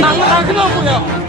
나 끊었고요.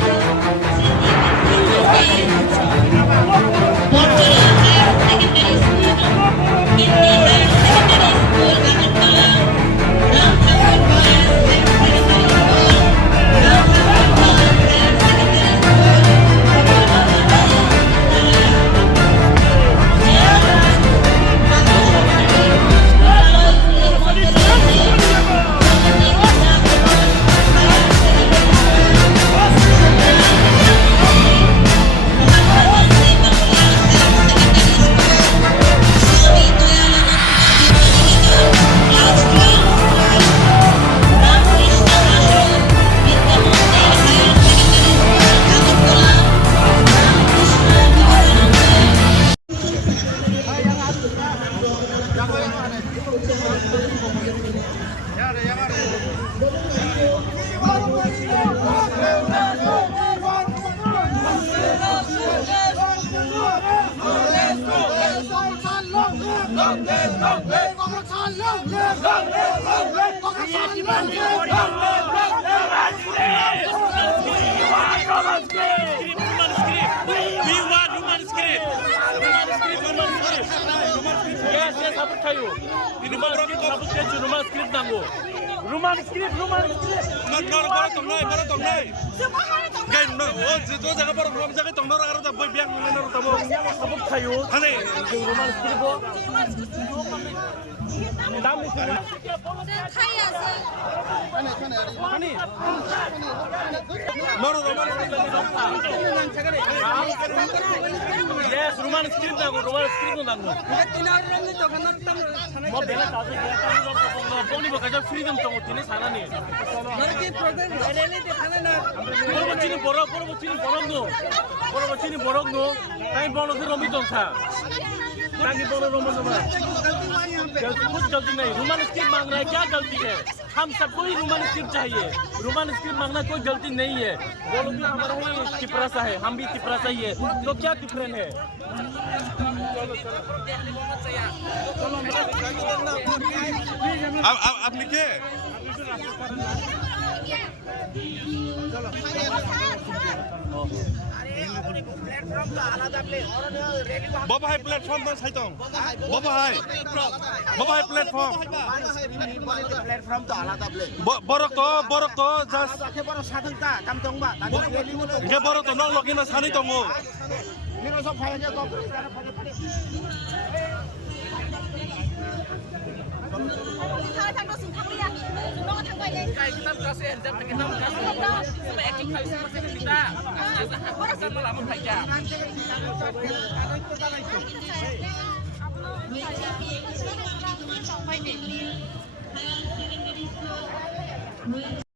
Roman script. Baru tong nai. Kain no, oh, itu jaga baru belum jaga tong nora karena boy biang menor tabo. Sabut kayu. Hane. Roman script bo. Dam ni sini. Kaya sih. Hane. Moro Roman script. Yes, Roman script nago. Mau bela tahu dia kan poni bakaja freedom tong utine sana ni. Nanti program ini dia sana na. Poro borok no. Kain bono se romi tong tha. Tangi bono romo nama. कुछ गलती नहीं Roman script मांग रहा है क्या गलती है हम सबको ही रोमन स्क्रिप्ट चाहिए रोमन स्क्रिप्ट मांगना कोई गलती नहीं है वो लोग भी हमारा ही तिपरासा है हम भी तिपरासा ही है तो क्या डिफरेंट है आप लिखिए बाबा है प्लेटफॉर्म तो सही तो बाबा है प्लेटफॉर्म तो आलादा play borok to just borok sadengta kamtong ba ge borok to nong login na sani tongo niro sok phaya je ko kita